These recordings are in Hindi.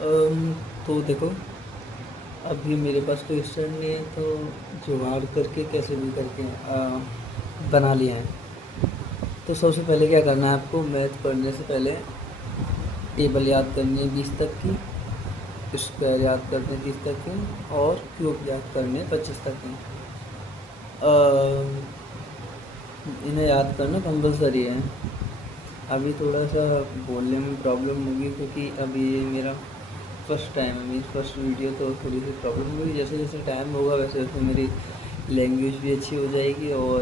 तो देखो, अभी मेरे पास कोई स्टैंड नहीं है, तो जुगाड़ करके कैसे भी करके बना लिया है। तो सबसे पहले क्या करना है आपको, मैथ पढ़ने से पहले टेबल याद करनी है 20 तक की, स्क्वायर याद करने 30 तक के, और क्यूब याद करने 25 तक के। इन्हें याद करना कंपलसरी है। अभी थोड़ा सा बोलने में प्रॉब्लम होगी, क्योंकि अभी ये मेरा फर्स्ट टाइम है, मेरी फर्स्ट वीडियो, तो थोड़ी सी प्रॉब्लम होगी। जैसे जैसे टाइम होगा वैसे वैसे मेरी लैंग्वेज भी अच्छी हो जाएगी, और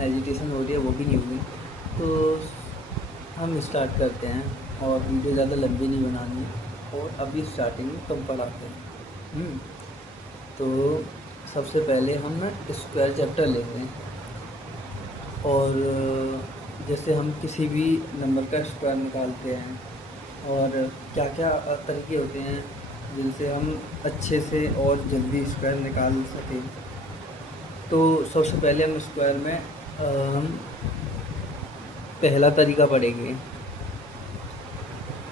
एजिटेशन हो रही है वो भी नहीं होगी। तो हम स्टार्ट करते हैं, और वीडियो ज़्यादा लंबी नहीं बनानी है, और अभी स्टार्टिंग में कम पढ़ाते हैं। तो सबसे पहले हम ना स्क्वायर चैप्टर लेते हैं, और जैसे हम किसी भी नंबर का स्क्वायर निकालते हैं, और क्या क्या तरीके होते हैं जिनसे हम अच्छे से और जल्दी स्क्वायर निकाल सकें। तो सबसे पहले हम स्क्वायर में हम पहला तरीका पढ़ेंगे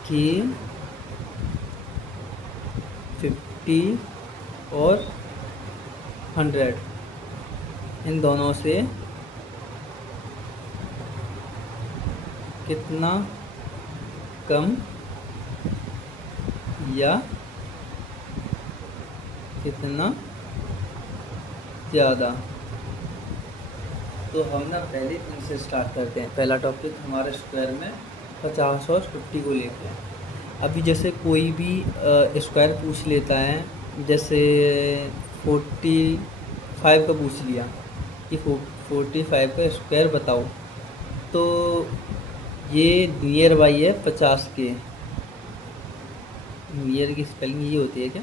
कि 50 और 100 इन दोनों से कितना कम या कितना ज़्यादा। तो हम ना पहले इनसे स्टार्ट करते हैं। पहला टॉपिक हमारे स्क्वायर में 50 और 50 को लेते हैं। अभी जैसे कोई भी स्क्वायर पूछ लेता है, जैसे 45 का पूछ लिया कि 45 का स्क्वायर बताओ, तो ये नियर बाई है 50 के। नियर की स्पेलिंग ये होती है क्या,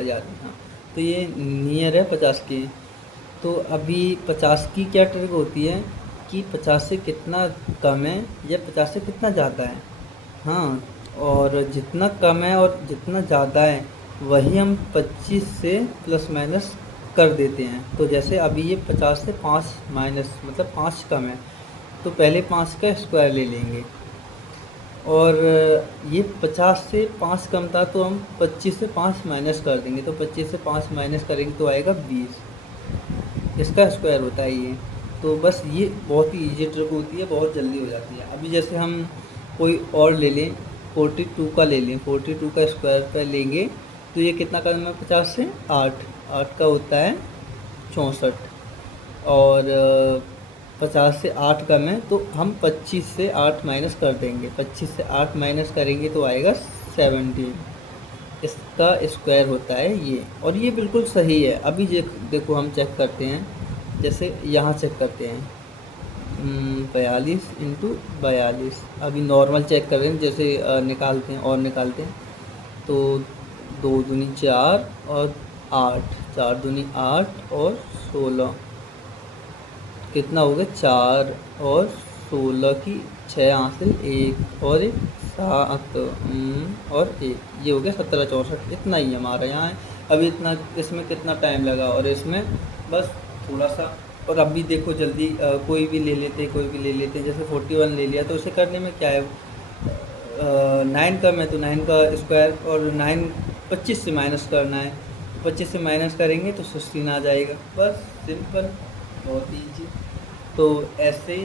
याद नहीं। हाँ, तो ये नियर है 50 के। तो अभी 50 की क्या ट्रिक होती है कि 50 से कितना कम है या 50 से कितना ज़्यादा है। हाँ, और जितना कम है और जितना ज़्यादा है वही हम 25 से प्लस माइनस कर देते हैं। तो जैसे अभी ये 50 से 5 माइनस मतलब 5 कम है, तो पहले 5 का स्क्वायर ले लेंगे, और ये 50 से 5 कम था तो हम 25 से 5 माइनस कर देंगे। तो 25 से 5 माइनस करेंगे तो आएगा 20, इसका स्क्वायर होता है ये। तो बस ये बहुत ही ईजी ट्रिक होती है, बहुत जल्दी हो जाती है। अभी जैसे हम कोई और ले लें, 42 का ले लें, 42 का स्क्वायर पर लेंगे तो ये कितना कदम है 50 से 8, 8 का होता है 64, और 50 से 8 कम है तो हम 25 से 8 माइनस कर देंगे। 25 से 8 माइनस करेंगे तो आएगा 17, इसका स्क्वायर होता है ये। और ये बिल्कुल सही है। अभी देखो हम चेक करते हैं, जैसे यहाँ चेक करते हैं 42 इंटू 42। अभी नॉर्मल चेक कर रहे हैं, जैसे निकालते हैं और निकालते हैं तो 2 दूनी 4 और 8, 4 दूनी 8 और 16, कितना हो गया 4 और 16 की 6 हासिल 1 और 1 7 और 1, ये हो गया 17 64। इतना ही हमारा यहाँ है। अभी इतना इसमें कितना टाइम लगा, और इसमें बस थोड़ा सा। और अभी देखो जल्दी कोई भी ले लेते जैसे 41 ले लिया, तो उसे करने में क्या है, 9 कम है तो 9 का स्क्वायर, और 9 25 से माइनस करना है, 25 से माइनस करेंगे तो 16 आ जाएगा। बस सिंपल, बहुत ईजी। तो ऐसे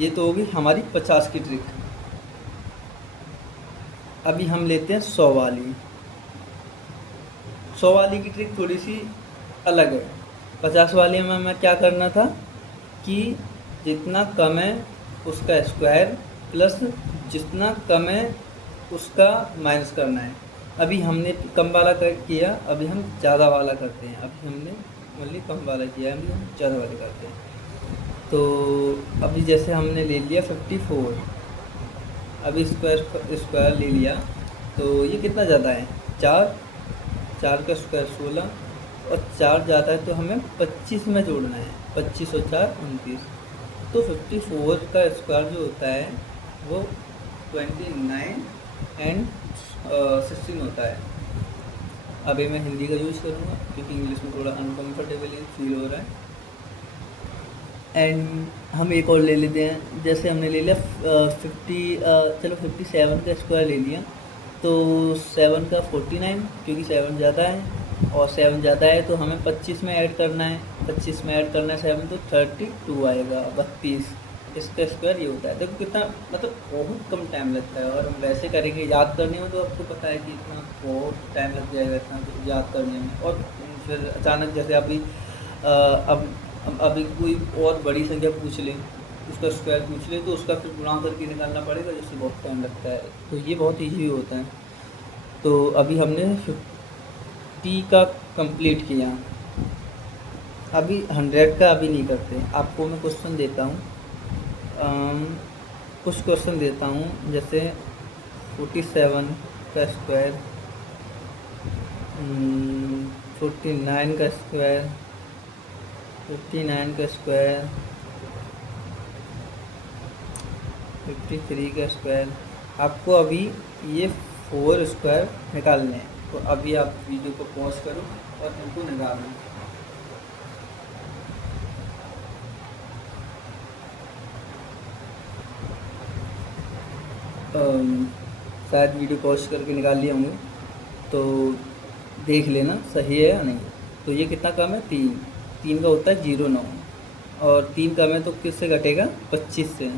ये तो होगी हमारी 50 की ट्रिक। अभी हम लेते हैं 100 वाली। 100 वाली की ट्रिक थोड़ी सी अलग है। 50 वाले में मैं क्या करना था कि जितना कम है उसका स्क्वायर प्लस जितना कम है उसका माइनस करना है। अभी हमने कम वाला किया, अभी हम ज़्यादा वाला करते हैं। अभी हमने ओनली कम वाला किया, अभी हम ज़्यादा वाले करते हैं। तो अभी जैसे हमने ले लिया 54, अभी स्क्वायर ले लिया, तो ये कितना ज़्यादा है 4, 4 का स्क्वायर 16, और 4 ज़्यादा है तो हमें 25 में जोड़ना है। 25 और 4 29। तो 54 का स्क्वायर जो होता है वो 29 एंड 16 होता है। अभी मैं हिंदी का यूज़ करूँगा क्योंकि इंग्लिश में थोड़ा अनकम्फर्टेबल फील हो रहा है। एंड हम एक और ले लेते हैं, जैसे हमने ले लिया 50, चलो 57 का स्क्वायर ले लिया, तो 7 का 49, क्योंकि 7 ज़्यादा है और 7 ज़्यादा है तो हमें 25 में ऐड करना है, 25 में ऐड करना है 7, तो 32 आएगा, 32। इसका स्क्वायर ये होता है। देखो कितना मतलब बहुत कम टाइम लगता है, और हम वैसे करेंगे याद करने में तो आपको पता है कि इतना बहुत टाइम लग जाएगा इतना तो याद करने में। और फिर अचानक जैसे अभी अब अभी कोई और बड़ी संख्या पूछ ले, उसका स्क्वायर पूछ ले, तो उसका फिर गुणा करके निकालना पड़ेगा, जिससे बहुत टाइम लगता है। तो ये बहुत ईजी होता है। तो अभी हमने 50 का कंप्लीट किया। अभी 100 का अभी नहीं करते, आपको मैं क्वेश्चन देता हूँ। कुछ क्वेश्चन देता हूँ, जैसे 47 का स्क्वायर, 49 का स्क्वायर, 59 का स्क्वायर, 53 का स्क्वायर। आपको अभी ये 4 स्क्वायर निकालने हैं। तो अभी आप वीडियो को पॉज करो और इनको निकालो। शायद वीडियो पॉज करके निकाल लिए होंगे, तो देख लेना सही है या नहीं। तो ये कितना कम है, 3। 3 का होता है 0,9, और 3 कम है तो किससे घटेगा, 25 से।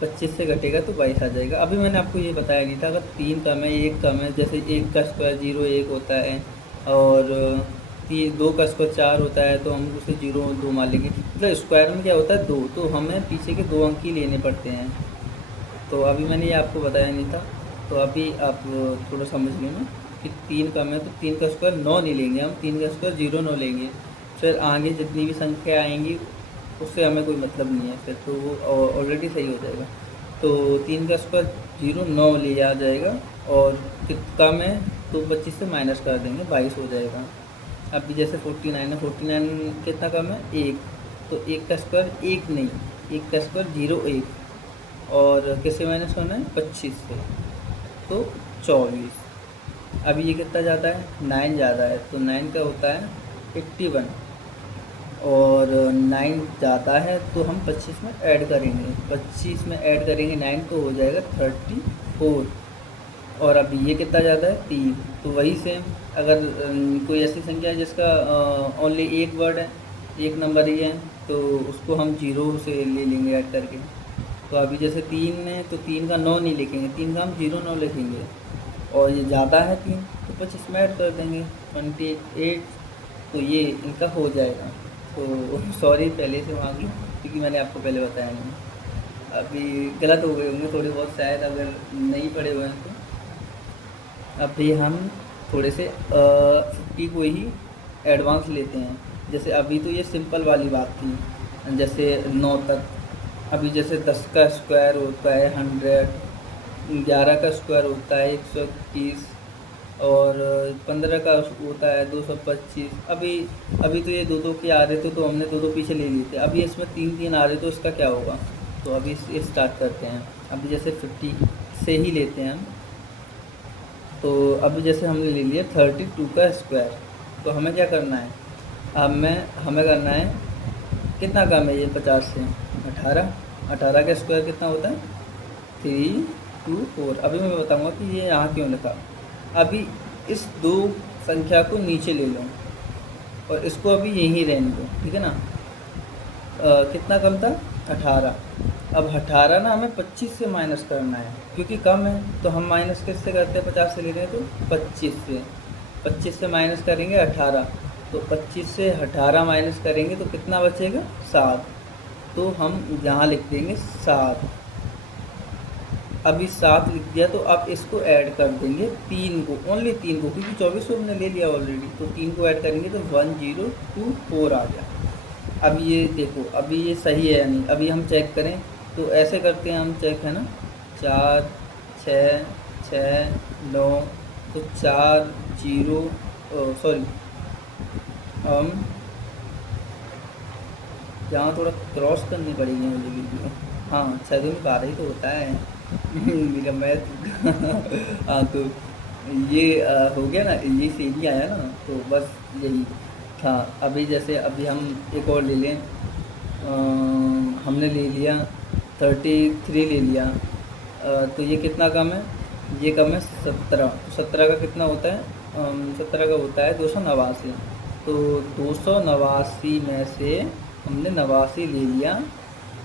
25 से घटेगा तो 22 आ जाएगा। अभी मैंने आपको ये बताया नहीं था, अगर 3 कम है, 1 कम है, जैसे 1 का स्क्वायर 0,1 होता है, और 2 का स्क्वायर 4 होता है, तो हम उसे 0,2 मान लेंगे। मतलब स्क्वायर में क्या होता है 2, तो हमें पीछे के 2 अंक ही लेने पड़ते हैं। तो अभी मैंने ये आपको बताया नहीं था, तो अभी आप थोड़ा समझ लेना कि 3 कम है तो 3 का स्क्वायर 9 नहीं लेंगे हम, 3 का स्क्वायर 0,9 लेंगे। फिर आगे जितनी भी संख्या आएंगी उससे हमें कोई मतलब नहीं है, फिर तो वो ऑलरेडी सही हो जाएगा। तो 3 का स्क्वायर 0,9 ले आ जाएगा, और कम है तो 25 से माइनस कर देंगे, 22 हो जाएगा। अभी जैसे 49 है, 49 कितना कम है, 1, तो 1 का स्क्वायर 1 नहीं, 1 का स्क्वायर 0,1, और किससे माइनस होना है, 25 से, तो 24। अभी ये कितना ज़्यादा है, 9 ज़्यादा है, तो 9 का होता है 81, और 9 ज़्यादा है तो हम 25 में ऐड करेंगे, 25 में ऐड करेंगे 9 तो हो जाएगा 34। और अभी ये कितना ज़्यादा है, 3। तो वही सेम, अगर कोई ऐसी संख्या है जिसका ओनली एक वर्ड है, एक नंबर ही है, तो उसको हम 0 से ले लेंगे ऐड करके। तो अभी जैसे 3 है तो 3 का 9 नहीं लिखेंगे, 3 का हम 0,9 लिखेंगे, और ये ज़्यादा है 3 तो 25 में ऐड कर देंगे 28। तो ये इनका हो जाएगा। तो सॉरी पहले से मांगी, क्योंकि मैंने आपको पहले बताया नहीं। अभी गलत हो गए होंगे थोड़े बहुत, शायद अगर नहीं पढ़े हुए हैं तो। अभी हम थोड़े से 50 को ही एडवांस लेते हैं। जैसे अभी तो ये सिंपल वाली बात थी, जैसे 9 तक। अभी जैसे 10 का स्क्वायर होता है 100, 11 का स्क्वायर होता है 121, और 15 का होता है 225। अभी तो ये 2-2 के आ रहे थे तो हमने 2-2 पीछे ले लिए थे। अभी इसमें 3-3 आ रहे तो इसका क्या होगा। तो अभी ये स्टार्ट करते हैं। अभी जैसे 50 से ही लेते हैं हम। तो अभी जैसे हमने ले लिया 32 का स्क्वायर, तो हमें क्या करना है, हमें करना है, कितना कम है ये 50 से, 18। 18 का स्क्वायर कितना होता है, 324। अभी मैं बताऊंगा कि ये यहाँ क्यों लिखा। अभी इस 2 संख्या को नीचे ले लो और इसको अभी यहीं रहने दो, ठीक है ना। कितना कम था, 18। अब 18 ना हमें 25 से माइनस करना है, क्योंकि कम है तो हम माइनस किससे करते हैं, 50 से ले रहे हैं तो 25 से। 25 से माइनस करेंगे 18, तो 25 से 18 माइनस करेंगे तो कितना बचेगा, 7। तो हम यहाँ लिख देंगे 7। अभी 7 लिख दिया, तो अब इसको ऐड कर देंगे 3 को, ओनली 3 को, क्योंकि 24 को हमने ले लिया ऑलरेडी। तो 3 को ऐड करेंगे तो 1024 आ गया। अब ये देखो, अभी ये सही है या नहीं, अभी हम चेक करें तो ऐसे करते हैं हम चेक, है ना। 4 6 6 9, तो 4 0, सॉरी, हम यहाँ थोड़ा क्रॉस करनी पड़ेगी मुझे वीडियो। हाँ 6 दूनी 12 ही तो होता है। मेरा मैथ। हाँ तो ये हो गया ना, ये सही आया ना, तो बस यही था। अभी जैसे अभी हम एक और ले लें, हमने ले लिया 33 ले लिया, तो ये कितना कम है, ये कम है 17। तो 17 का कितना होता है? 17 का होता है 289। तो 289 में से हमने 89 ले लिया,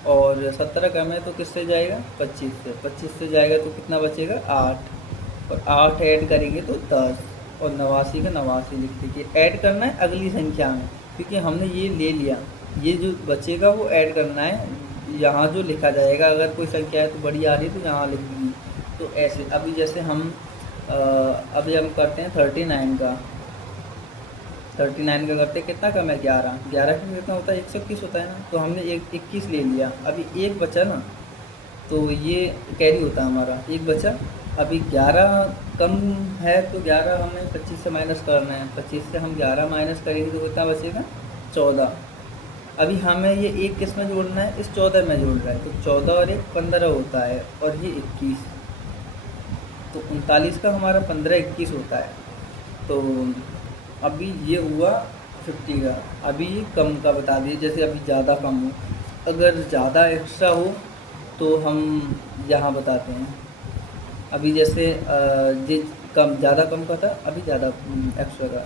और 17 कम है तो किससे जाएगा? 25 से। 25 से जाएगा तो कितना बचेगा? 8। और 8 ऐड करेंगे तो 10, और 89 का 89 लिख दीजिए। ऐड करना है अगली संख्या में, क्योंकि हमने ये ले लिया, ये जो बचेगा वो ऐड करना है। यहाँ जो लिखा जाएगा, अगर कोई संख्या है तो बड़ी आ रही है तो यहाँ लिख दीजिए। तो ऐसे अभी जैसे अभी हम करते हैं 39 का। 39 का करते कितना कम है? 11। 11 का कितना होता है? 121 होता है ना। तो हमने 21 ले लिया, अभी एक बचा ना, तो ये कैरी होता है हमारा, एक बचा। अभी 11 कम है तो 11 हमें 25 से माइनस करना है। 25 से हम 11 माइनस करेंगे तो कितना बचेगा? 14। अभी हमें ये एक किस में जोड़ना है? इस 14 में जोड़ रहा है, तो 14 और 1 15 होता है, और ये 21, तो 39 का हमारा 15 21 होता है। तो अभी ये हुआ 50 का। अभी कम का बता दिए, जैसे अभी ज़्यादा कम हो, अगर ज़्यादा एक्स्ट्रा हो तो हम यहाँ बताते हैं। अभी जैसे ये कम, ज़्यादा कम का था, अभी ज़्यादा एक्स्ट्रा का।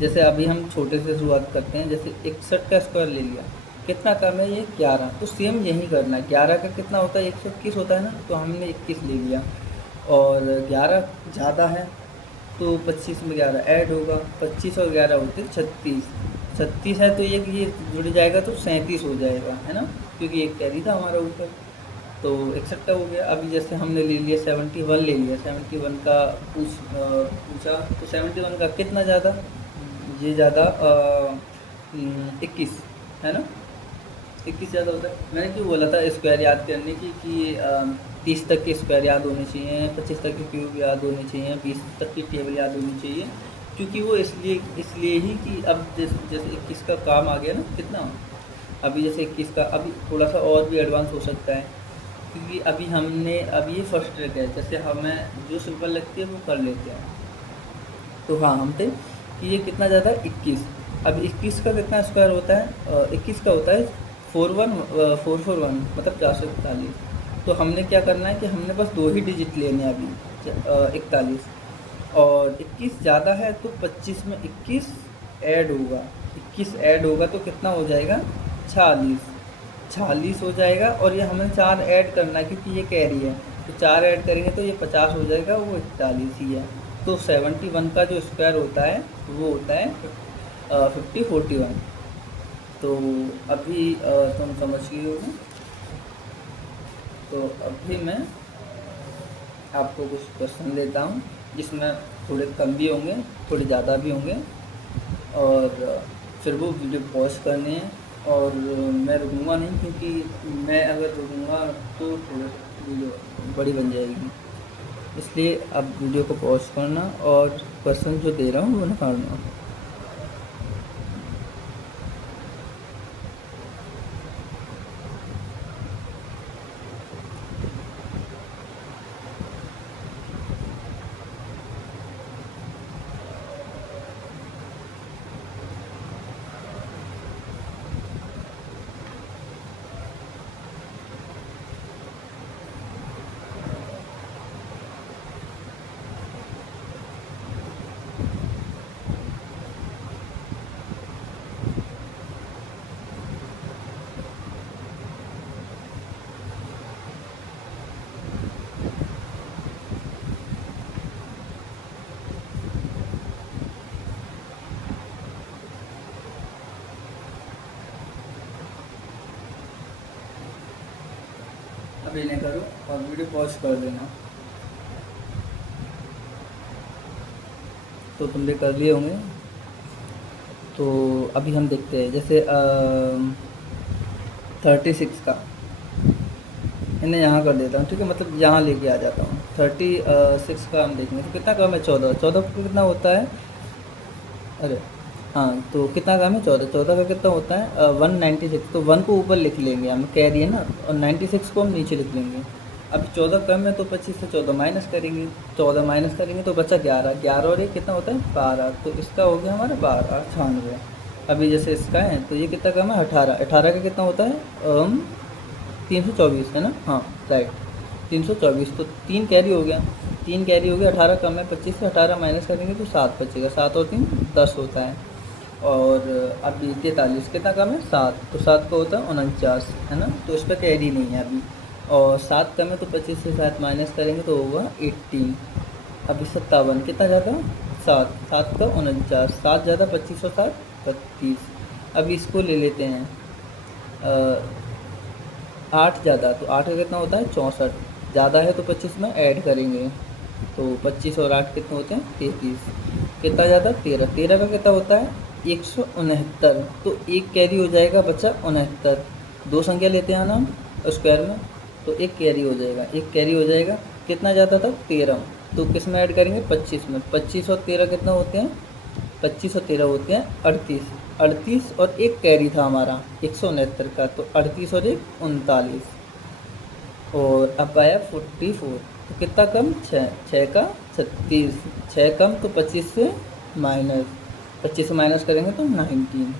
जैसे अभी हम छोटे से शुरुआत करते हैं, जैसे 61 का स्क्वायर ले लिया, कितना कम है? ये 11। तो सेम यही करना है। 11 का कितना होता है? 121 होता है ना, तो हमने 21 ले लिया, और 11 ज़्यादा है तो 25 में 11 ऐड होगा। 25 और 11 होते 36। 36 है तो ये जुड़ जाएगा तो 37 हो जाएगा, है ना, क्योंकि एक कैरी था हमारा ऊपर। तो 61 का हो गया। अभी जैसे हमने ले लिया 71 ले लिया, 71 का पूछा, तो 71 का कितना ज़्यादा? ये ज़्यादा 21, है ना, 21 ज़्यादा होता है। मैंने क्यों बोला था स्क्वायर याद करने की, कि 30 तक के स्क्वायर याद होने चाहिए, 25 तक के क्यूब याद होने चाहिए, 20 तक की टेबल याद होनी चाहिए, क्योंकि वो इसलिए ही कि अब जैसे 21 का काम आ गया ना, कितना अभी जैसे 21 का अभी थोड़ा सा और भी एडवांस हो सकता है, क्योंकि अभी ये फर्स्ट ट्रिक है, जैसे हमें जो सिंपल लगती है वो कर लेते हैं। तो हाँ, हम थे कि ये कितना ज़्यादा है? 21। अब 21 का कितना स्क्वायर होता है? 21 का होता है 441 मतलब 441। तो हमने क्या करना है कि हमने बस 2 ही डिजिट लेने हैं अभी, 41, और 21 ज़्यादा है तो 25 में 21 ऐड होगा। 21 ऐड होगा तो कितना हो जाएगा? 46। 46 हो जाएगा, और ये हमें 4 ऐड करना है क्योंकि ये कैरी है, तो 4 ऐड करेंगे तो ये 50 हो जाएगा, वो 41 ही है। तो 71 का जो स्क्वायर होता है वो होता है 5041। तो अभी तुम समझ गए होगे। तो अभी मैं आपको कुछ क्वेश्चन देता हूँ, जिसमें थोड़े कम भी होंगे, थोड़े ज़्यादा भी होंगे, और फिर वो वीडियो पॉज करने हैं। और मैं रुकूंगा नहीं, क्योंकि मैं अगर रुकूंगा तो थोड़ा वीडियो बड़ी बन जाएगी, इसलिए अब वीडियो को पॉज करना और क्वेश्चन जो दे रहा हूँ वो निकालना। अभी नहीं करो और वीडियो पॉज कर देना। तो तुमने कर लिए होंगे। तो अभी हम देखते हैं, जैसे 36 का इन्हें यहाँ कर देता हूँ, ठीक है, मतलब यहाँ लेके आ जाता हूँ। 36 का हम देखेंगे तो कितना कम है? 14। 14 का कितना होता है? अरे हाँ, तो कितना कम है? 14। 14 का कितना होता है? 196। तो 1 को ऊपर लिख लेंगे, हम कैरी है ना, और 96 को हम नीचे लिख लेंगे। अब 14 कम है तो 25 से 14 माइनस करेंगे। 14 माइनस करेंगे तो बचा 11। 11 और ये कितना होता है? 12। तो इसका हो गया हमारा 12, 98। अभी जैसे इसका है तो ये कितना कम है? 18। 18 का कितना होता है? 324, है ना, हाँ राइट, 324। तो 3 कैरी हो गया। 3 कैरी हो गया, 18 कम है 25 से, 18 माइनस करेंगे तो 7 बचेगा, 7 और 3 10 होता है। और अभी 43 कितना कम है 7, तो 7 का होता है 49 है ना, तो इस पर कैरी नहीं है अभी। और 7 कम है तो 25 से 7 माइनस करेंगे तो होगा 18। अभी 57 कितना ज़्यादा 7, 7 का 49, 7 ज़्यादा 25 और 7 32। अभी इसको ले लेते हैं 8 ज़्यादा, तो 8 का कितना होता है 64, ज़्यादा है तो 25 में ऐड करेंगे तो 25 और 8 कितने होते हैं 33। कितना ज़्यादा 13, 13 का कितना होता है 169, तो एक कैरी हो जाएगा बच्चा 69। दो संख्या लेते हैं ना हम स्क्वायर में, तो एक कैरी हो जाएगा, एक कैरी हो जाएगा। कितना ज़्यादा था 13, तो किस में ऐड करेंगे 25 में। 25 और 13 कितना होते हैं 25 और 13 होते हैं 38, 38 और एक कैरी था हमारा 169 का, तो 38 और एक 39। और अब आया 44, तो कितना कम 6, 6 का 36, 6 कम तो 25 से माइनस, 25 से माइनस करेंगे तो 19।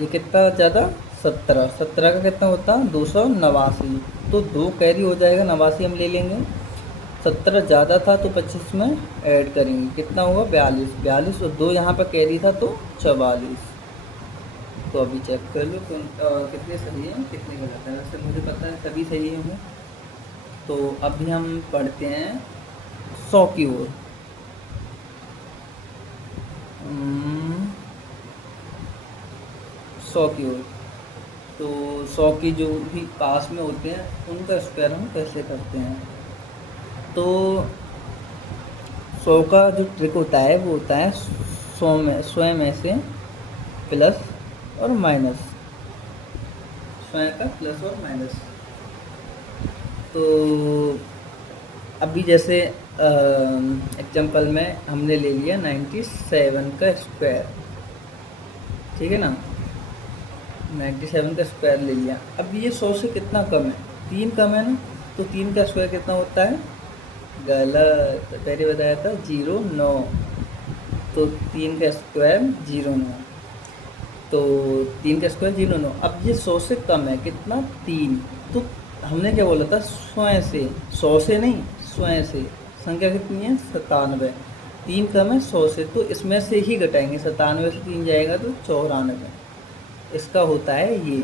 ये कितना ज़्यादा 17, 17 का कितना होता 289, तो 2 कैरी हो जाएगा 89 हम ले लेंगे। 17 ज़्यादा था तो 25 में ऐड करेंगे, कितना होगा 42, 42 और 2 यहाँ पर कैरी था तो 44। तो अभी चेक कर लो कितने सही हैं कितने गलत हैं, वैसे मुझे पता है सभी सही होंगे। तो अभी हम पढ़ते हैं 100 की ओर। 100 की ओर, तो 100 की जो भी पास में होते हैं उनका स्क्वायर हम कैसे करते हैं। तो 100 का जो ट्रिक होता है वो होता है 100 में से प्लस और माइनस, 100 का प्लस और माइनस। तो अभी जैसे एग्जांपल में हमने ले लिया 97 का स्क्वायर, ठीक है ना, 97 का स्क्वायर ले लिया। अब ये 100 से कितना कम है 3 कम है ना, तो 3 का स्क्वायर कितना होता है, गलत, पहले बताया था 0,9, तो 3 का स्क्वायर 0,9, तो 3 का स्क्वायर 0,9। अब ये 100 से कम है कितना 3, तो हमने क्या बोला था 100 से, 100 से नहीं 100 से, संख्या कितनी है 97, 3 कम है 100 से, तो इसमें से ही घटाएंगे, 97 से 3 जाएगा तो 94, इसका होता है ये।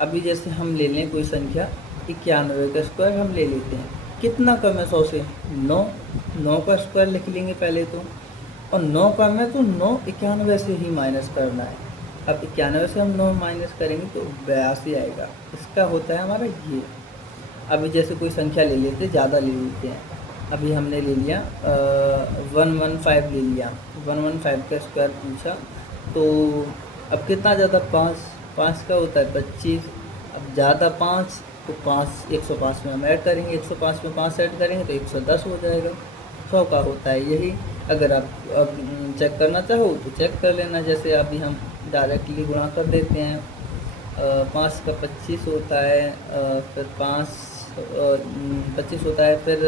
अभी जैसे हम ले लें कोई संख्या 91 का स्क्वायर हम ले लेते हैं, कितना कम है 100 से 9, 9 का स्क्वायर लिख लेंगे पहले तो, और 9 कम है तो 9 91 से ही माइनस करना है। अब 91 से हम 9 माइनस करेंगे तो 82 आएगा, इसका होता है हमारा ये। अभी जैसे कोई संख्या ले लेते हैं, ज़्यादा ले लेते हैं, अभी हमने ले लिया 115 ले लिया, 115 का स्क्वायर पूछा, तो अब कितना ज़्यादा 5, 5 का होता है 25, अब ज़्यादा 5 तो 5 105 में हम ऐड करेंगे, 105 में 5 ऐड करेंगे तो 110 हो जाएगा। 100 का होता है यही। अगर आप अब चेक करना चाहो तो चेक कर लेना, जैसे अभी हम डायरेक्टली गुणा कर देते हैं, 5 का 25 होता है, फिर 25 होता है, फिर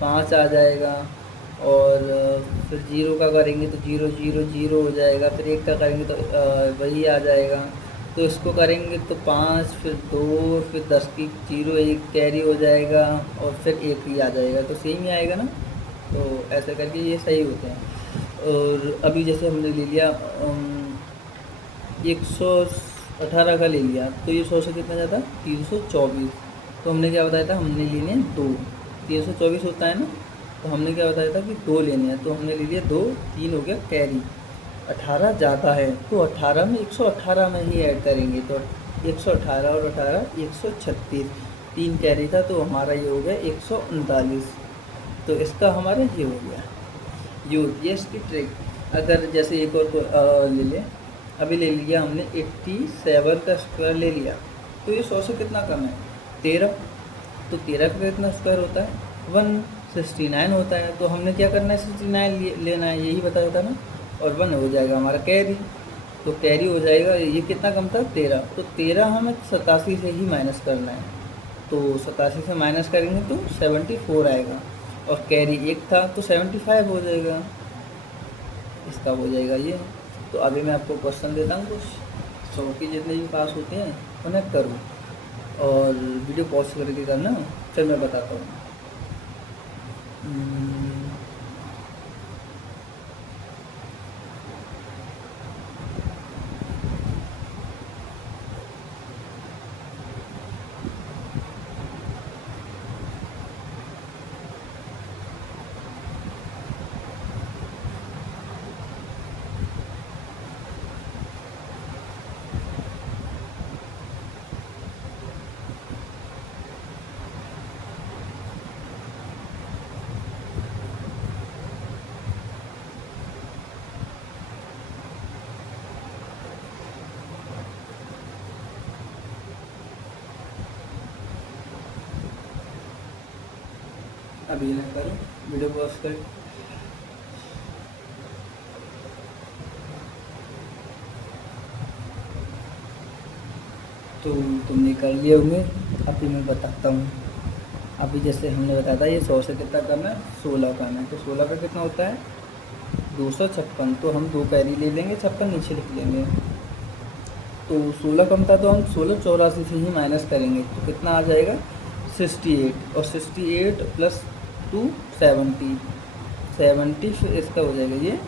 5 आ जाएगा, और फिर 0 का करेंगे तो 0 0 0 हो जाएगा, फिर 1 का करेंगे तो वही आ जाएगा, तो इसको करेंगे तो 5 फिर 2 फिर 10 की 0 1 कैरी हो जाएगा, और फिर 1 ही आ जाएगा, तो सेम ही आएगा ना। तो ऐसे करके ये सही होते हैं। और अभी जैसे हमने ले लिया 118 का ले लिया, तो ये 100 से कितना ज़्यादा 324, तो हमने क्या बताया था, हमने लेने हैं 2, 324 होता है ना, तो हमने क्या बताया था कि 2 लेने हैं, तो हमने ले लिया 2, 3 हो गया कैरी। 18 ज़्यादा है तो 18 में 118 में ही ऐड करेंगे, तो 118 और 18 136, 3 कैरी था तो हमारा ये हो गया 139, तो इसका हमारा ये हो गया ये इसकी ट्रिक। अगर जैसे एक और ले लें, अभी ले लिया हमने 87 का स्क्वायर ले लिया, तो ये 100 से कितना कम है 13, तो 13 का कितना स्क्वायर होता है 169 होता है, तो हमने क्या करना है 69 लेना है, यही बताया था ना, और 1 हो जाएगा हमारा कैरी, तो कैरी हो जाएगा। ये कितना कम था 13, तो 13 हमें 87 से ही माइनस करना है, तो 87 से माइनस करेंगे तो 74 आएगा, और कैरी 1 था तो 75 हो जाएगा, इसका हो जाएगा ये। तो अभी मैं आपको क्वेश्चन देता हूँ कुछ, 100 के जितने भी पास होते हैं उन्हें करो, और वीडियो पॉज करके करना, फिर मैं बताता हूँ। हम्म, अभी ना करो, वीडियो पॉज कर। तो तुमने कर लिए होंगे। अभी मैं बताता हूँ। अभी जैसे हमने बताया था ये 100 से कितना कम है, 16 कम है, तो 16 का कितना होता है 256। तो हम दो कैरी ले लेंगे, 56 नीचे लिख लेंगे। तो 16 कम था तो हम 16 84 से ही माइनस करेंगे, तो कितना आ जाएगा 68, और 68 प्लस 2 70, 70 फिर इसका हो जाएगा ये।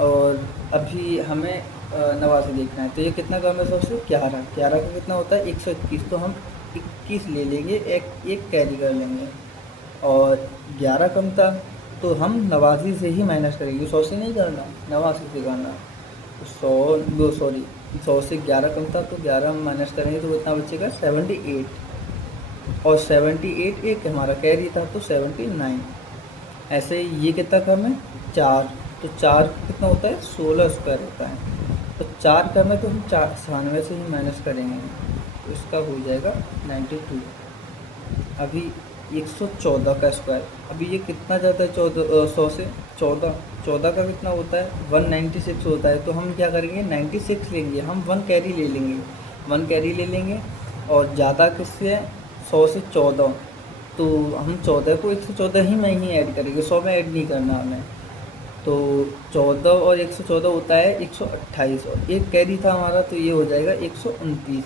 और अभी हमें 89 देखना है, तो ये कितना कम है सबसे 11, 11 का कितना होता है 121, तो हम 21 ले लेंगे, एक कैरी कर लेंगे। और 11 कम था तो हम 89 से ही माइनस करेंगे, 100 से नहीं करना, 89 से करना। तो 100 दो सॉरी 100 से 11 कम था तो 11 हम माइनस करेंगे तो कितना बचेगा 78, और 78 एक हमारा कैरी था तो 79। ऐसे ये कितना कम है 4, तो 4 कितना होता है 16 स्क्वायर होता है। तो 4 कम है तो हम 96 से ही माइनस करेंगे, तो इसका हो जाएगा 92। अभी 114 का स्क्वायर, अभी ये कितना ज़्यादा है 100 से 14, 14 का कितना होता है 196 होता है। तो हम क्या करेंगे 96 लेंगे, हम 1 कैरी ले लेंगे, 1 कैरी ले लेंगे। और ज़्यादा किससे है 100 से 14, तो हम 14 को 114 ही में ही ऐड करेंगे, 100 में ऐड नहीं करना हमें। तो 14 और 114 होता है 128, और एक कैरी था हमारा तो ये हो जाएगा 129।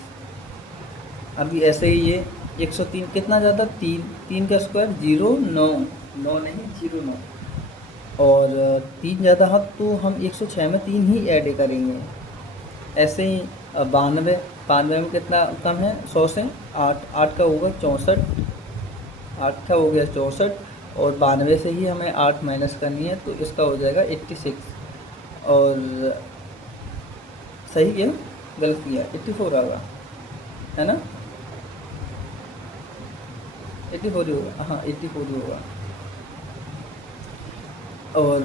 अभी ऐसे ही ये 103 कितना ज़्यादा 3, 3 का स्क्वायर 0 9, 9 नहीं 0 9, और 3 ज़्यादा है तो हम 106 में 3 ही ऐड करेंगे। ऐसे ही 92, 92 में कितना कम है 100 से 8, 8 का होगा 64, 8 का हो गया 64, और 92 से ही हमें 8 माइनस करनी है तो इसका हो जाएगा 86। और सही किया गलत किया 84 होगा, है ना 84 ही होगा, हाँ 84 ही होगा। और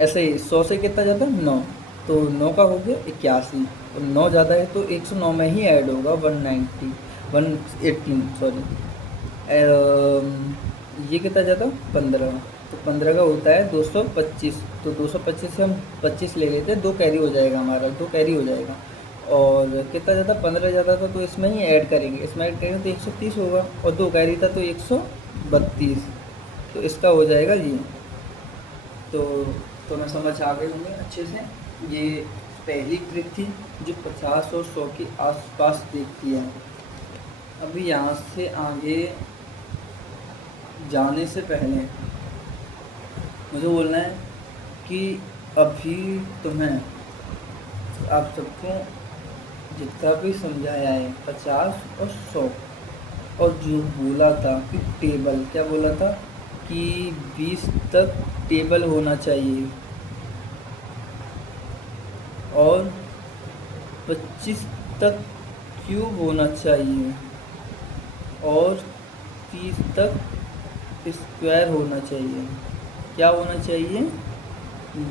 ऐसे ही 100 से कितना ज़्यादा 9, तो 9 का हो गया 81, और 9 ज़्यादा है तो 109 में ही ऐड होगा 190 118 सॉरी। ये कितना ज़्यादा 15, तो 15 का होता है 225, तो 225 से हम 25 ले लेते हैं, 2 कैरी हो जाएगा हमारा, 2 कैरी हो जाएगा। और कितना ज़्यादा 15 ज़्यादा था तो इसमें ही ऐड करेंगे, इसमें ऐड करेंगे तो 130 होगा, और 2 कैरी था तो 132, तो इसका हो जाएगा ये। तो मैं समझ आ गए होंगे अच्छे से। ये पहली ट्रिक थी जो 50 और 100 के आसपास देखती है। अभी यहाँ से आगे जाने से पहले मुझे बोलना है कि अभी तुम्हें आप सबको जितना भी समझाया है 50 और 100, और जो बोला था कि टेबल, क्या बोला था कि 20 तक टेबल होना चाहिए, और 25 तक क्यूब होना चाहिए, और 30 तक स्क्वायर होना चाहिए। क्या होना चाहिए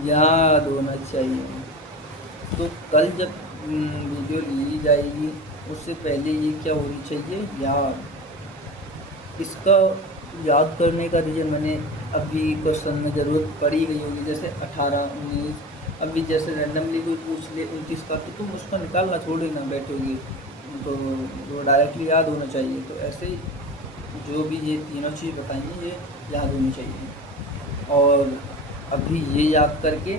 याद होना चाहिए। तो कल जब वीडियो ली जाएगी उससे पहले ये क्या होनी चाहिए याद। इसका याद करने का रीज़न मैंने अभी क्वेश्चन में ज़रूरत पड़ी गई होगी, जैसे 18 19, अभी जैसे रैंडमली कोई पूछ ले 29 का तो तुम उसका निकालना छोड़े ना बैठोगे, तो वो डायरेक्टली याद होना चाहिए। तो ऐसे ही जो भी ये तीनों चीज़ बताइए ये याद होनी चाहिए, और अभी ये याद करके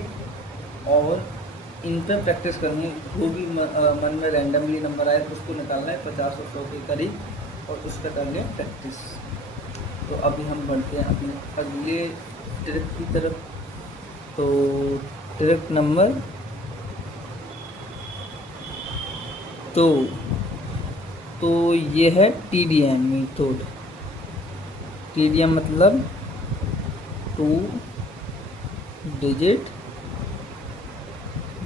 और इन पर प्रैक्टिस करनी है। जो भी मन में रैंडमली नंबर आए उसको निकालना है 50 और 100 के करीब, और उसका करनी है प्रैक्टिस। तो अभी हम बढ़ते हैं अपने अगले ट्रिक की तरफ। तो ट्रिक नंबर दो, तो ये है TDM मेथड। TDM मतलब 2 डिजिट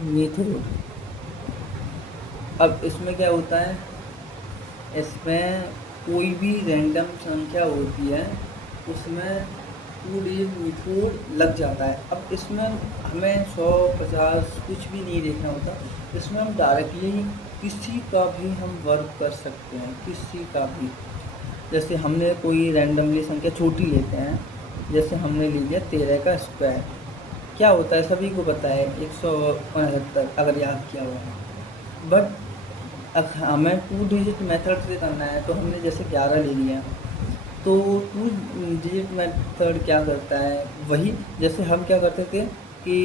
मेथड। अब इसमें क्या होता है, इसमें कोई भी रैंडम संख्या होती है उसमें 2 डिजिट मेथड लग जाता है। अब इसमें हमें 100 50 कुछ भी नहीं देखना होता, इसमें हम डायरेक्टली किसी का भी हम वर्क कर सकते हैं, किसी का भी। जैसे हमने कोई रैंडमली संख्या छोटी लेते हैं, जैसे हमने ले लिया 13 का स्क्वायर। क्या होता है सभी को पता है 169, अगर याद किया हुआ है। बट हमें 2 डिजिट मेथड से करना है, तो हमने जैसे 11 ले लिया, तो 2 डिजिट मेथड क्या करता है, वही जैसे हम क्या करते थे कि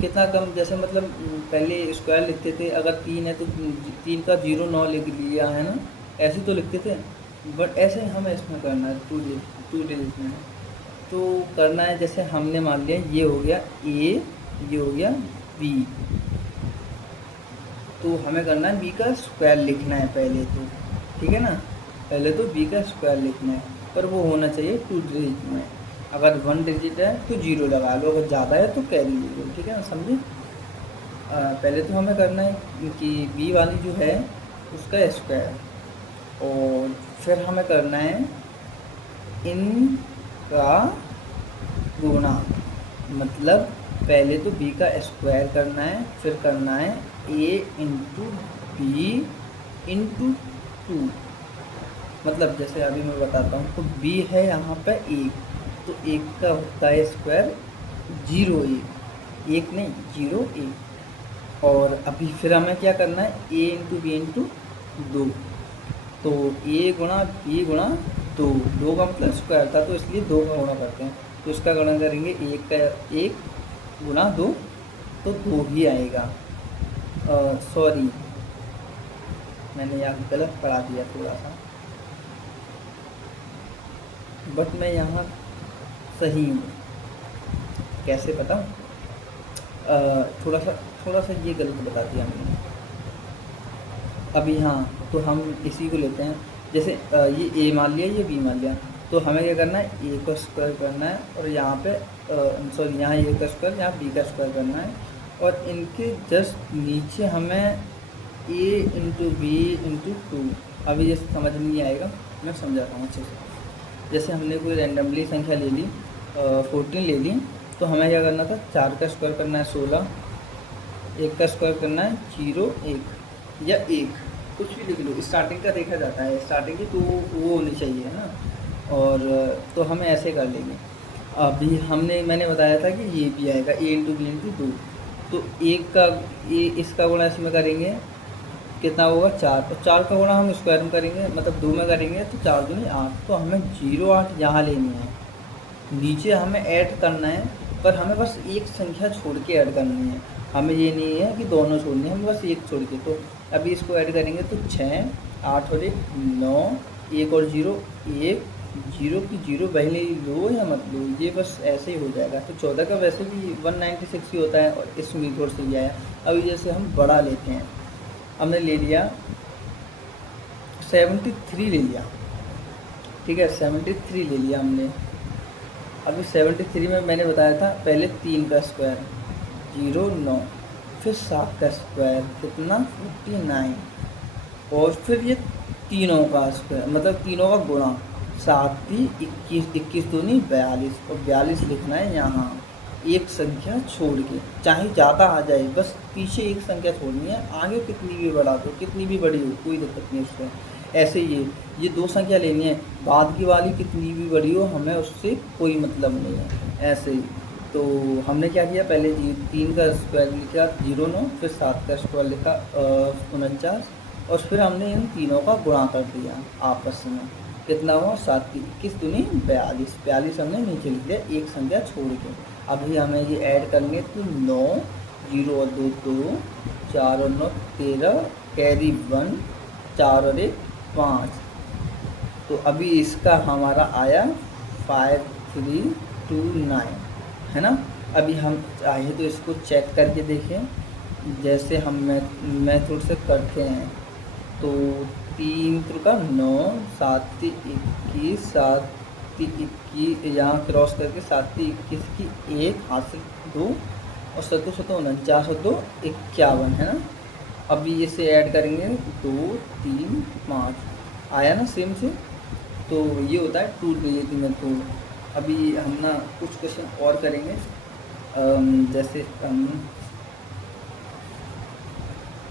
कितना कम, जैसे मतलब पहले स्क्वायर लिखते थे, अगर 3 है तो 3 का 0 9 लिख लिया है ना, ऐसे तो लिखते थे। बट ऐसे हमें इसमें करना है 2 डिजिट में। तो करना है, जैसे हमने मान लिया ये हो गया A, ये हो गया B, तो हमें करना है B का स्क्वायर लिखना है पहले तो, ठीक है ना। पहले तो B का स्क्वायर लिखना है, पर वो होना चाहिए 2 डिजिट में। अगर 1 डिजिट है तो 0 लगा लो, अगर ज़्यादा है तो कैरी ले लो, ठीक है ना, समझे। पहले तो हमें करना है कि B वाली जो है उसका स्क्वायर, और फिर हमें करना है इनका गुणा। मतलब पहले तो B का स्क्वायर करना है, फिर करना है A इंटू B इंटू 2। मतलब जैसे अभी मैं बताता हूँ, तो B है यहाँ पे 1, तो 1 का होता है स्क्वायर 0 1, 1 नहीं 0 1। और अभी फिर हमें क्या करना है, A इंटू B इंटू 2, तो A गुणा B गुणा 2, 2 का मतलब स्क्वायर था तो इसलिए 2 का गुणा करते हैं, तो इसका गुणा करेंगे 1 का 1 गुणा 2, तो 2 ही आएगा। सॉरी, मैंने यहाँ गलत पढ़ा दिया थोड़ा सा, बट मैं यहाँ सही हूँ। कैसे बताऊँ, थोड़ा सा ये गलत बता दिया मैंने अभी। हाँ, तो हम इसी को लेते हैं, जैसे ये A मान लिया, ये B मान लिया, तो हमें क्या करना है, A का स्क्वायर करना है, और यहाँ पे सॉरी यहाँ A का स्क्वायर, यहाँ B का स्क्वायर करना है, और इनके जस्ट नीचे हमें A इंटू B इंटू 2। अभी जैसे समझ में नहीं आएगा, मैं समझाता हूँ अच्छे से। जैसे हमने कोई रैंडमली संख्या ले ली, 14 ले ली, तो हमें क्या करना था, 4 का स्क्वायर करना है 16, 1 का स्क्वायर करना है 0 1 या 1, कुछ भी लिख लो, स्टार्टिंग का देखा जाता है, स्टार्टिंग की तो वो होनी चाहिए है ना। और तो हम ऐसे कर लेंगे। अभी मैंने बताया था कि ये भी आएगा A इंटू B इंटू 2, तो 1 का इसका गुणा इसमें करेंगे, कितना होगा 4, तो 4 का गुणा हम स्क्वायर में करेंगे, मतलब 2 में करेंगे, तो 4 दूनी 8, तो हमें 0 8 यहाँ लेनी है, नीचे हमें ऐड करना है, पर हमें बस एक संख्या छोड़ के ऐड करनी है, हमें ये नहीं है कि दोनों छोड़नी है, हमें बस एक छोड़ के। तो अभी इसको ऐड करेंगे तो 6 8 और 1 9, 1 और 0 1, 0 की 0 पहले लो या मत लो, ये बस ऐसे ही हो जाएगा। तो 14 का वैसे भी 196 ही होता है, और इस मेथड से ही आया। अभी जैसे हम बड़ा लेते हैं, हमने ले लिया 73 ले लिया, ठीक है, 73 ले लिया हमने। अभी 73 में मैंने बताया था पहले 3 का स्क्वायर 0 9, फिर 7 का स्क्वायर कितना 49, और फिर ये तीनों का स्क्वायर, मतलब तीनों का गुणा, 7 3 21, 21 दूनी 42, और 42 लिखना है यहाँ एक संख्या छोड़ के, चाहे ज़्यादा आ जाए, बस पीछे एक संख्या छोड़नी है, आगे कितनी भी बढ़ा दो, कितनी भी बड़ी हो, कोई दिक्कत नहीं उससे। ऐसे ये 2 संख्या लेनी है, बाद की वाली कितनी भी बड़ी हो, हमें उससे कोई मतलब नहीं है, ऐसे ही। तो हमने क्या किया, पहले 3 का स्क्वायर लिखा 0 9, फिर 7 का स्क्वायर लिखा 49, और फिर हमने इन तीनों का गुणा कर दिया आपस में, कितना हुआ 7 की 21 दूनी 42, 42 हमने नीचे लिख दिया एक संख्या छोड़ के। अभी हमें ये ऐड करनी, तो 9 0 और 2 2, 4 और 9 13, कैरी 1, 4 और 1 5। तो अभी इसका हमारा आया 5329 है ना। अभी हम चाहे तो इसको चेक करके देखें, जैसे हम मेथड से करते हैं तो 3 का 9, 7 21, 7 21, यहाँ क्रॉस करके 7 21 की 1, हाथ से 2 और 7 7 49 और 2 51 है ना। अभी इसे ऐड करेंगे 2 3 5 आया ना सेम से, तो ये होता है 2 डिजिट मेथड। अभी हम ना कुछ क्वेश्चन और करेंगे, जैसे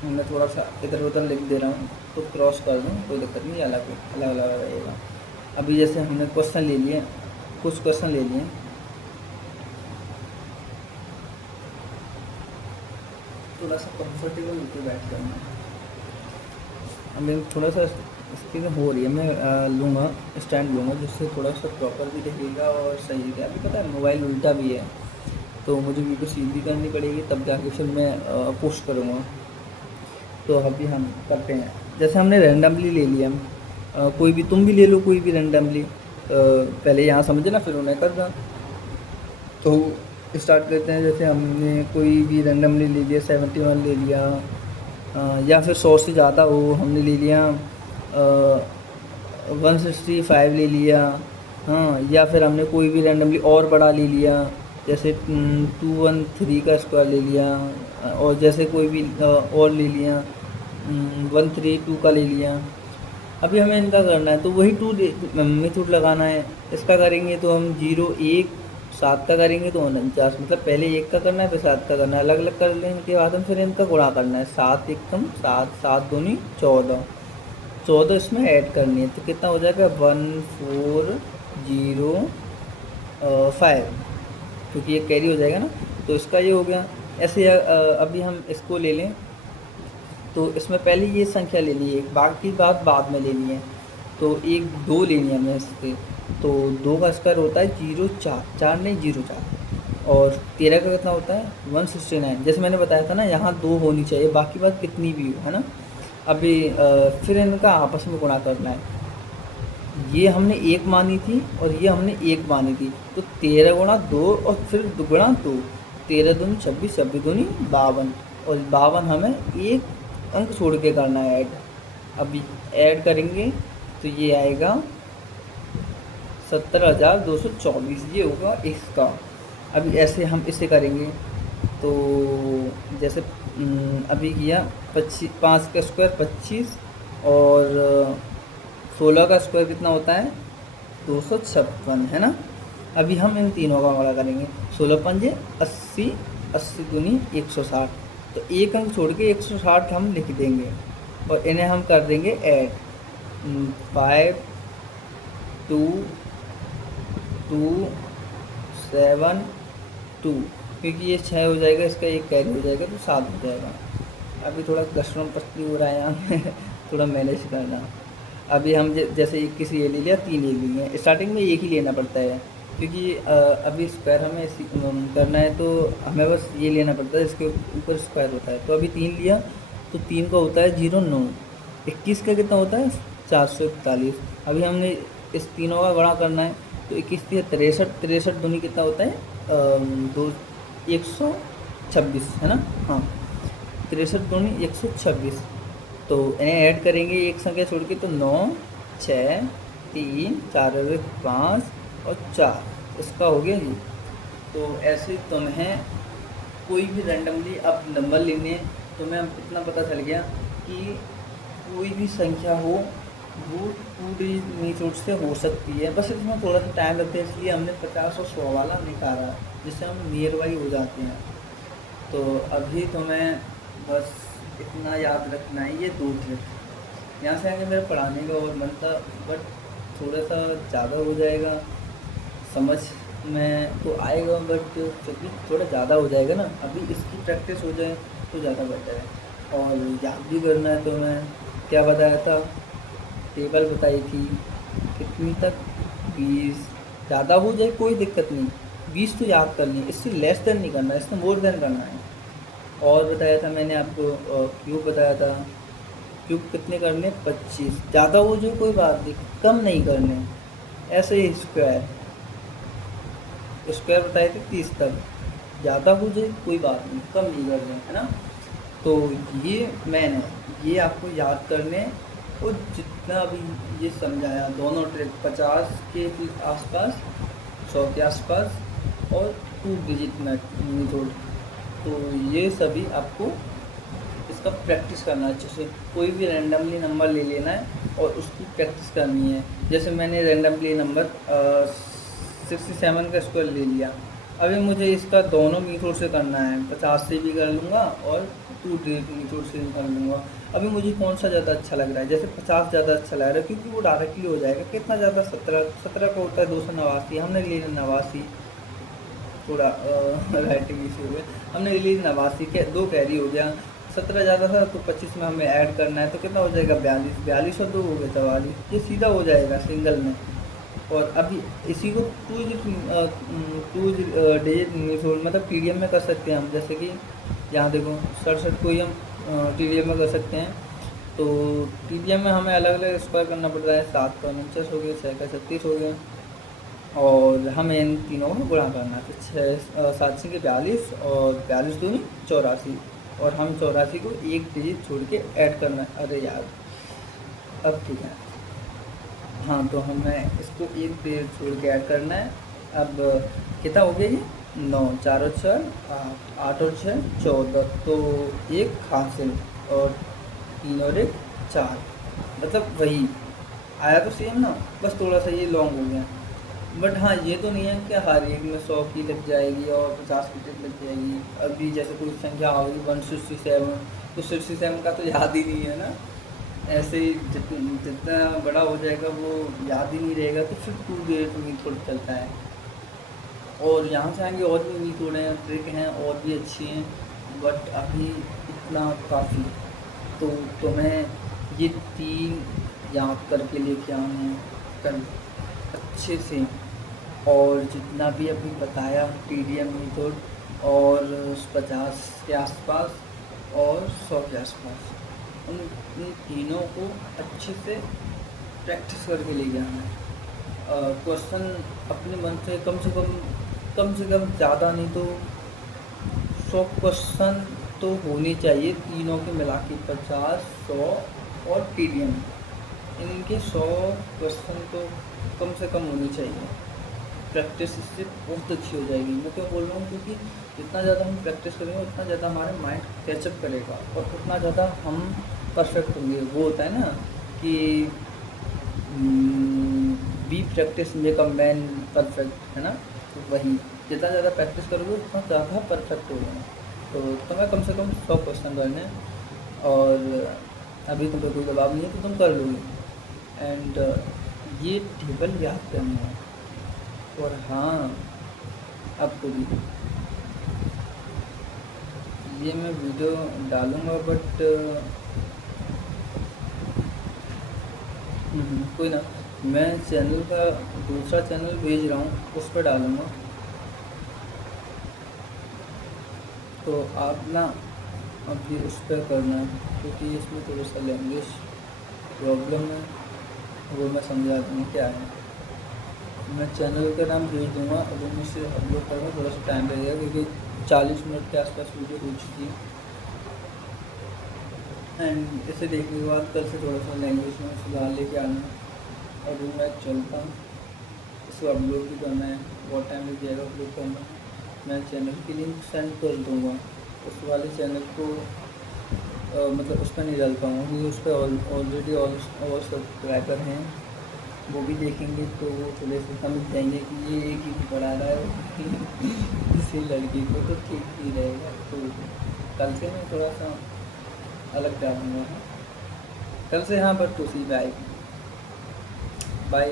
मैं थोड़ा सा इधर उधर लिख दे रहा हूँ तो क्रॉस कर दूँ, कोई दिक्कत नहीं, अलग अलग अलग रहेगा। अभी जैसे हमने क्वेश्चन ले लिए, कुछ क्वेश्चन ले लिए, थोड़ा सा कंफर्टेबल होकर बैठ करना। अभी थोड़ा सा इसकी हो रही है, मैं लूँगा स्टैंड लूँगा जिससे थोड़ा सा प्रॉपर भी दिखेगा और सही दिखेगा। अभी पता है मोबाइल उल्टा भी है तो मुझे वीडियो सीधी करनी पड़ेगी, तब जाके फिर मैं पोस्ट करूँगा। तो अभी हम करते हैं, जैसे हमने रैंडमली ले लिया, कोई भी तुम भी ले लो, कोई भी रैंडमली, पहले यहाँ समझना फिर उन्हें करना। तो स्टार्ट करते हैं, जैसे हमने कोई भी रैंडमली ले लिया, 71 ले लिया, या फिर 100 से ज़्यादा हो हमने ले लिया, 165 ले लिया, हाँ, या फिर हमने कोई भी रैंडमली और बड़ा ले लिया, जैसे 213 का स्क्वायर ले लिया, और जैसे कोई भी और ले लिया, 132 का ले लिया। अभी हमें इनका करना है तो वही मेथड लगाना है। इसका करेंगे तो हम 0 1 7 का करेंगे तो 49, मतलब पहले 1 का करना है फिर 7 का करना है, अलग अलग कर लेने के बाद हम फिर इनका गुणा करना है। 7 एकम 7, 7 दूनी 14, 14 इसमें ऐड करनी है तो कितना हो जाएगा 1405, क्योंकि ये कैरी हो जाएगा ना, तो इसका ये हो गया। ऐसे अभी हम इसको ले लें तो इसमें पहले ये संख्या ले ली है, बाकी बात बाद में लेनी है, तो 1 2 लेनी है हमें इससे। तो 2 का स्क्वायर होता है 0 4, 4 नहीं 0 4, और 13 का कितना होता है 169। जैसे मैंने बताया था ना, यहाँ 2 होनी चाहिए, बाकी बात कितनी भी हो, है ना। अभी फिर इनका आपस में गुणा करना है। ये हमने 1 मानी थी और ये हमने 1 मानी थी, तो 13 गुणा 2 और फिर दुगुणा 2, 13 दूनी 26, 26 दूनी 52, और 52 हमें एक अंक छोड़ के करना है ऐड। अभी ऐड करेंगे तो ये आएगा 17,224, ये होगा इसका। अभी ऐसे हम इसे करेंगे तो जैसे अभी किया 5 का स्क्वायर 25 और 16 का स्क्वायर कितना होता है 256, है ना। अभी हम इन तीनों का गुणा करेंगे, 16 पंजे 80, 80 दूनी 160, तो एक अंक छोड़ के 160 हम लिख देंगे और इन्हें हम कर देंगे ऐड 5 2 2 7 2, क्योंकि ये 6 हो जाएगा, इसका एक कैरी हो जाएगा तो 7 हो जाएगा। अभी थोड़ा कस्टम पस्ती हो रहा है यहाँ थोड़ा मैनेज करना। अभी हम जैसे 21 ये ले लिया, 3 ये ले लिया, स्टार्टिंग में एक ही लेना पड़ता है क्योंकि अभी स्क्वायर हमें करना है तो हमें बस ये लेना पड़ता है, इसके ऊपर स्क्वायर होता है। तो अभी 3 लिया तो 3 का होता है 0 9, 21 का कितना होता है 441। अभी हमने इस तीनों का गुणा करना है तो 21 3 63, 63 दूनी कितना होता है 126, है ना, हाँ 63 दूनी 126। तो इन्हें ऐड करेंगे एक संख्या छोड़ के, तो 9 6 3 4 5 और 4, इसका हो गया जी। तो ऐसे तुम्हें कोई भी रैंडमली अब नंबर लेने, तुम्हें इतना पता चल गया कि कोई भी संख्या हो वो 2 डिजिट मेथड से हो सकती है, बस इसमें थोड़ा सा टाइम लगता है, इसलिए हमने 50 और 100 वाला निकाला जिससे हम नियर बाई हो जाते हैं। तो अभी तुम्हें बस इतना याद रखना है, ये 2 ट्रिक। यहाँ से आगे मेरा पढ़ाने का और मन था, बट थोड़ा सा ज़्यादा हो जाएगा, समझ में तो आएगा बट क्योंकि थोड़ा ज़्यादा हो जाएगा ना, अभी इसकी प्रैक्टिस हो जाए तो ज़्यादा बेटर है। और याद भी करना है, तो मैं क्या बताया था, टेबल बताई थी कितनी तक 20, ज़्यादा हो जाए कोई दिक्कत नहीं, 20 तो याद करनी है, इससे लेस देन नहीं करना है, इससे मोर देन करना है। और बताया था मैंने आपको क्यूब बताया था, क्यूब कितने करने 25, ज़्यादा हो जाए कोई बात नहीं, कम नहीं करने। ऐसे ही स्क्वायर स्क्वायर बताए थे 30 तक, ज़्यादा हो जाए कोई बात नहीं, कम नहीं कर रहे हैं, है ना। तो ये मैन है, ये आपको याद करने। और जितना अभी ये समझाया दोनों ट्रिक 50 के आसपास, 100 के आसपास और 2 डिजिट मेथड, तो ये सभी आपको इसका प्रैक्टिस करना है अच्छे से। कोई भी रैंडमली नंबर ले लेना है और उसकी प्रैक्टिस करनी है। जैसे मैंने रैंडमली नंबर 67 का स्क्वायर ले लिया, अभी मुझे इसका दोनों मेथड से करना है, 50 से भी कर लूँगा और 2 डिजिट मेथड से भी कर लूँगा। अभी मुझे कौन सा ज़्यादा अच्छा लग रहा है, जैसे 50 ज़्यादा अच्छा लग रहा है क्योंकि वो डायरेक्टली हो जाएगा। कितना ज़्यादा 17 का होता है 289, हमने ले लिया 89, थोड़ा राइटिंग इशू हो गया, हमने ले लिया 89 के 2 कैरी हो गया। 17 ज़्यादा था तो 25 में हमें ऐड करना है, तो कितना हो जाएगा 42, 42 और 2 हो गए 44, ये सीधा हो जाएगा सिंगल में। और अभी इसी को 2 डिजिट मेथड मतलब TDM में कर सकते हैं हम, जैसे कि यहाँ देखो 67 को ही हम TDM में कर सकते हैं। तो TDM में हमें अलग अलग स्क्वायर करना पड़ रहा है, 7 का 49 हो गया, 6 का 36 हो गया, और हमें इन तीनों को गुणा करना है। तो 7 के 42 और 42 दूनी 84, और हम 84 को एक डिजिट छोड़ के ऐड करना है। अरे यार अब ठीक है, हाँ तो हमें इसको एक डिजिट छोड़ के ऐड करना है। अब कितना हो गया ये 9, 4 और 4 8 और 6 14, तो एक हासिल और 3 और 1 4, मतलब वही आया तो सेम ना, बस थोड़ा सा ये लॉन्ग हो गया। बट हाँ ये तो नहीं है कि हर एक में 100 की लग जाएगी और 50 की टिक लग जाएगी। अभी जैसे कोई संख्या होगी 167, तो 67 का तो याद ही नहीं है ना, ऐसे ही जितना बड़ा हो जाएगा वो याद ही नहीं रहेगा, तो फिर 2 डिजिट मेथड चलता है। और यहाँ से आगे और भी मेथड हैं, ट्रिक हैं और भी अच्छी हैं, बट अभी इतना काफ़ी। तो तुम्हें ये 3 याद करके लेके आने हैं कल अच्छे से, और जितना भी अभी बताया TDM मेथड और 50 के आसपास और 100 के आसपास, उन तीनों को अच्छे से प्रैक्टिस करके ले जाना है। क्वेश्चन अपने मन से कम से कम ज़्यादा नहीं तो 100 क्वेश्चन तो होने चाहिए, तीनों के मिला के 50, 100 और TDM, इनके 100 क्वेश्चन तो कम से कम होनी चाहिए। प्रैक्टिस इससे बहुत अच्छी हो जाएगी। मैं क्यों बोल रहा हूँ, क्योंकि जितना ज़्यादा हम प्रैक्टिस करेंगे उतना ज़्यादा हमारे माइंड कैचअप करेगा और उतना ज़्यादा हम परफेक्ट होंगे। वो होता है ना कि be practice make a man perfect, है ना, तो वही जितना ज़्यादा प्रैक्टिस करोगे उतना ज़्यादा परफेक्ट हो जाए। तो तुम्हें कम से कम 100 क्वेश्चन करने हैं, और अभी तुम पे कोई दबाव नहीं है तो तुम कर लोगे। एंड ये टेबल याद करना है। और हाँ आपको भी ये मैं वीडियो डालूँगा, बट कोई ना, मैं चैनल का दूसरा चैनल भेज रहा हूँ, उस पर डालूँगा। तो आप ना अभी उस पर करना है, क्योंकि इसमें थोड़ा सा लैंग्वेज प्रॉब्लम है, वो मैं समझा दूँगा क्या है। मैं चैनल का नाम भेज दूँगा, अगर मैं इसे अपलोड करूँगा थोड़ा सा टाइम लगेगा, क्योंकि 40 मिनट के आसपास वीडियो हो चुकी है। एंड इसे देखने के बाद कल से थोड़ा सा लैंग्वेज में सुधार लेके आना। और मैं चलता हूँ, इसको अपलोड भी करना है, बहुत टाइम लग जाएगा अपलोड करना। मैं चैनल की लिंक सेंड कर दूँगा, उस वाले चैनल को मतलब उस पर नहीं डाल पाऊँगा, क्योंकि उस पर ऑलरेडी और सब्सक्राइबर हैं, वो भी देखेंगे तो वो थोड़े से समझ जाएंगे कि ये एक ही पढ़ा रहा है किसी लड़की को, तो ठीक ही रहेगा। तो कल से मैं थोड़ा सा अलग डालूँगा कल से, हाँ, बट उसी बाय बाय।